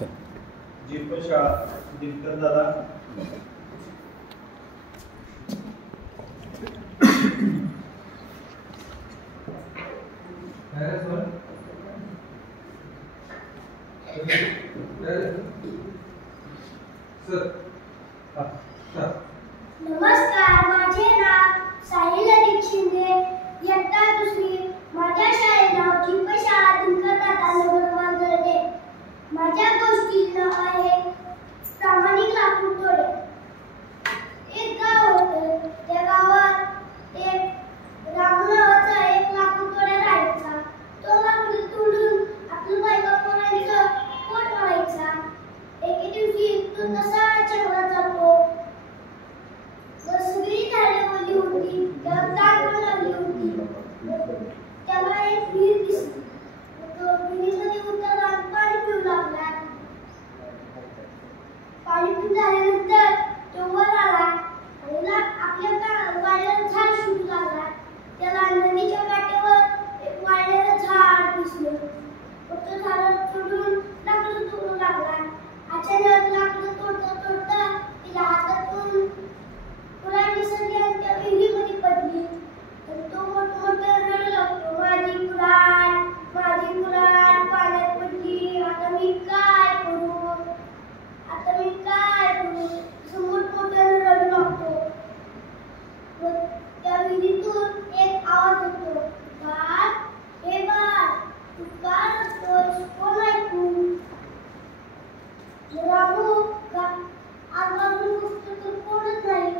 जीपशाळा दिनकर दादा नमस्कार, माझे नाव साहिल अधिक शिंदे, इयत्ता दुसरी. माझ्या शाळेचे नाव जीपशाळा दिनकर दादा नगरवान जळते. माझ्या गोष्टीचं नाव आहे प्रामाणिक लाकूड तोडे. एक गाव होतं. त्या गावात एक रामू नावाचा एक लाकूड तोडे राहायचा. तो लाकूड तोडून आपलं बायका पोरांचं पोट भरायचा. एके दिवशी तो तसा जंगलात जातो. सगळी झाडे ओली होती, त्याला ताक पण लागली होती. त्याला एक विहीर दिसली. तो विहिरीमध्ये उतरला आणि पाणी पिऊ लागला. पाणी पिऊन झाल्यानंतर तो वर आला आणि आपल्या वाड्याला झाड शोधू लागला. त्याला नदीच्या काठावर एक वाड्याचं झाड दिसलं. तो झाड तोडून लाकडं तोडू लागला. अचानक लाकडं तोडता तोडता त्याच्या हातातून कुऱ्हाड विसरली आणि त्या विहिरीमध्ये पडली. तो मोठमोठा रडू लागतो, माझी कुऱ्हाड पाण्यात पडली. आता मी काय करू असं मोठमोठ्याने रडू लागतो. त्या विहिरीतून एक आवाज येतो, बाळ, हे बाळ, तू का रडतोस? कोण ऐकू? रामू आजूबाजूला बघतो तर कोणच नाही.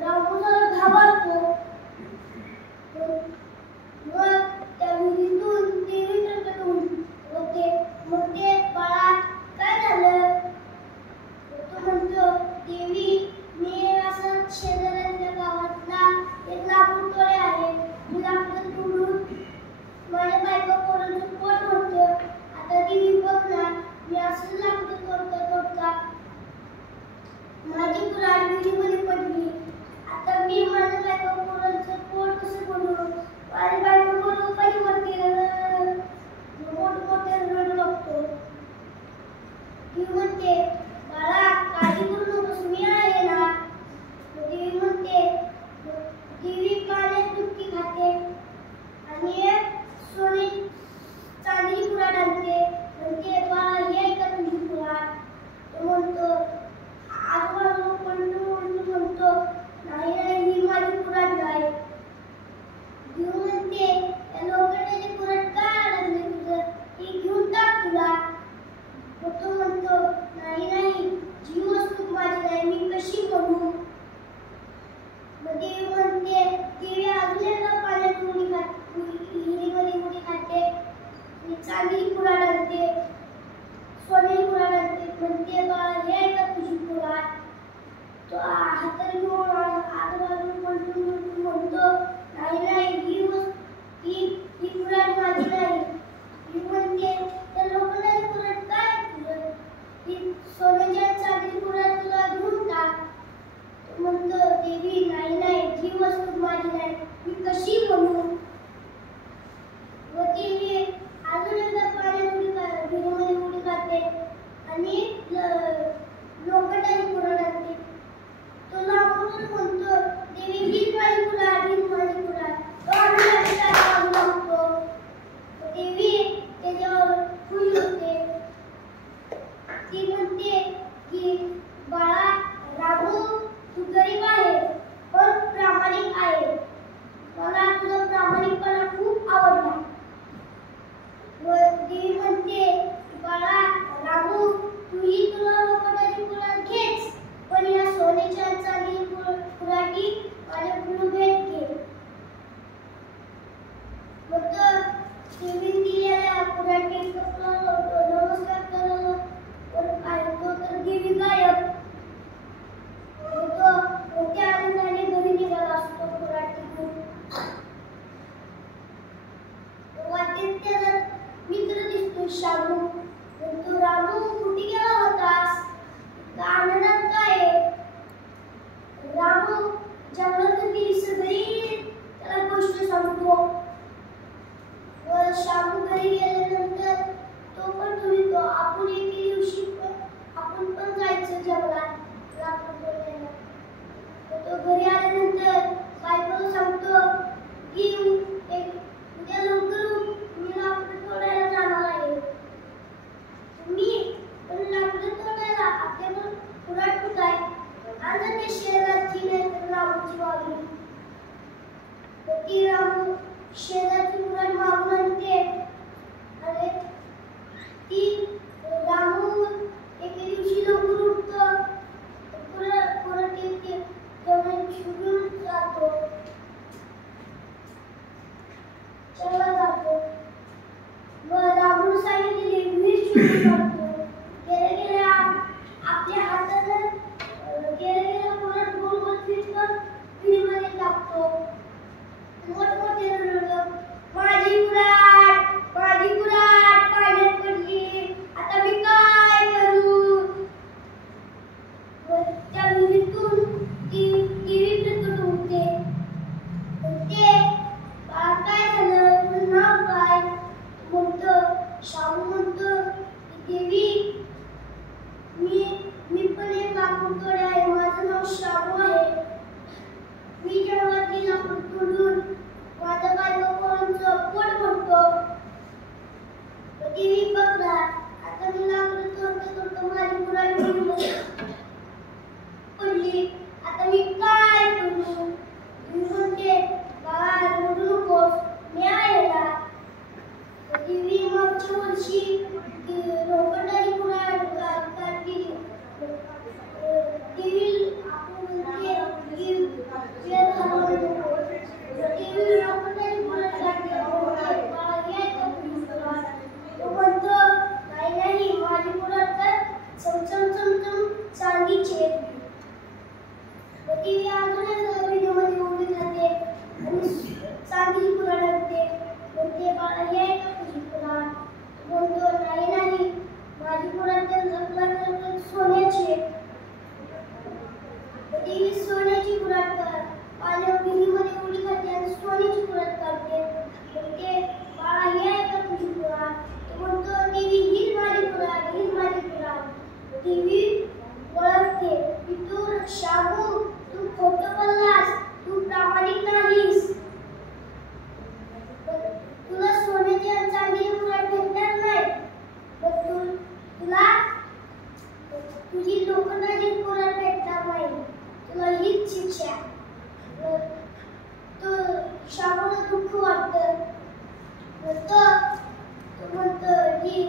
रामू जरा घाबरतो. मग त्या विहिरीतून देवी प्रकट होते. मग ते बाळा काय झालं? तो म्हणतो, देवी, मी असं शेजाऱ्याच्या गावातला एक लाकूड तोडे आहे. मी लाकडं तोडून माझ्या बायका पोरांचं पोट भरतो. आता देवी बघ ना, मी असं लाकडं तोडता माझी कुऱ्हाड विहिरीमध्ये पडली. आता मी माझ्या बायका पोरांचं पोट कसं भरू? माझी बायका पोरं कधी भरतील? मोठमोठे रडू लागतो. देवी म्हणते, बाळा, काळजी करू नकोस, मी आहे ना. देवी म्हणते, देवी पाण्यात डुबकी खाते आणि सोने चांदीची कुऱ्हाड आणते. म्हणते, बाळा, हे का तुझी कुऱ्हाड? तो म्हणतो, आजूबाजूला म्हणतो, नाही, ही माझी कुऱ्हाड नाही. देवी म्हणते, त्या लोखंडाची कुऱ्हाड का अडकली तुझं? ती घेऊन टाक तुला. मग तो म्हणतो, नाही, जी वस्तू माझी नाही, मी कशी करू? मग देवी म्हणते, देवी अजून एका पाण्यात विहिरीमध्ये उडी खाते. चांदीची कुऱ्हाड आणते, सोन्याची कुऱ्हाड आणते. म्हणते, बाळा, हे आहे का तुझी कुऱ्हाड? तो हातात घेऊन आजूबाजूला म्हणतो, नाही, ही कुऱ्हाड माझी नाही. ही म्हणते, त्या लोखंडाची कुऱ्हाड काय तुझं? ही सोन्याची आणि चांदीची कुऱ्हाड तुला घेऊन टाक. तो म्हणतो, देवी, नाही, ही वस्तू माझी नाही, मी कशी म्हणू? व देवी अजून एकदा पाण्यात विहिरीमध्ये उडी काढते आणि लोखंडाची कुऱ्हाड आणते. तो लांबून म्हणतो, देवी, हीच माझी कुऱ्हाड. तो आम्ही लागतो. देवी त्याच्यावर खुश होते. ती म्हणते की, बाळा, रामू, तू गरीब आहे पण प्रामाणिक आहे. मला तुझा प्रामाणिकपणा खूप आवडला. व देवी म्हणते, बाळा, रामू, तुला लोखंडाची कुऱ्हाड घेच, पण या सोन्याच्या चांदीची कुऱ्हाडी माझ्याकडून भेट घे. मग तर देवी दिलेल्या कुऱ्हाडी नमस्कार करतो तर देवी गायब. तो मोठ्या आनंदाने घरी निघाला असतो कुऱ्हाडी घेऊन. वाटेत त्याला मित्र दिसतो. आपल्याकडे कुऱ्हाड कुठं आहे? आणि ते शेजारची नाही तर रामूची वागली. ती रामू शेजारची कुऱ्हाड मागून आणते. आणि ती रामू एके दिवशी लवकर उठतो. कुऱ्हाड येते तेव्हा शिवून जातो. चला जातो. मग रामूने सांगितले विहीर शिवून काढतो. गेल्या आपल्या हातानं गेल्या कुऱ्हाड गोल गोल फिरवून विहिरीमध्ये टाकतो. मोठमोठे रडलं, माझी कुऱ्हाड पाण्यात पडली, आता मी काय करू? त्या विहिरीतून ती प्रकट होते. काय झालं? तुझं नाव काय? म्हणतं शामू. म्हणतो देवी, मी पण एक लाकूडतोड आहे. माझं नाव शामू आहे. मी जंगलातली लाकूड तोडून माझं बायकोचं पोट भरतो. देवी बघणार, आता मी लाकूड तोडतो माझी कुऱ्हाड विहिरीमध्ये पडली, आता मी काय करू? मी म्हणते बाळा रडू नकोस, मी आहे ना. देवी मागच्या वर्षी लोखंडाची कुऱ्हाड काढली. देवी आपण म्हणते की वेळ घालवू नको. देवी लोखंडाची कुऱ्हाड काढली. बाळा घे का तुझी कुऱ्हाड? तो म्हणतो नाही, माझी कुऱ्हाड तर चमचम चांदीची आहे. देवी अजून व्हिडिओमध्ये उभी राहते आणि चांदीची कुऱ्हाड आणते. म्हणते बाळा हे का तुझी कुऱ्हाड? म्हणतो नाही, माझी कुऱ्हाड तर सोन्याची आहे. देवी सोन्याची कुऱ्हाड पाण्यावर विहिरीमध्ये उडी खाते आणि सोन्याची कुऱ्हाड काढते. म्हणते बाळा हे का तुझी कुऱ्हाड? म्हणतो देवी हीच माझी कुऱ्हाड. देवी ओळखते की तू शामू, तू खोटं बोललास, तू प्रामाणिक नाहीस. तुला सोन्याची आणि चांदीची कुऱ्हाड भेटणार नाही. तुला तुझी लोखंडाची कुऱ्हाड भेटणार नाही. तुला हीच शिक्षा. तो शामूला दुःख वाटतं. तो म्हणतो की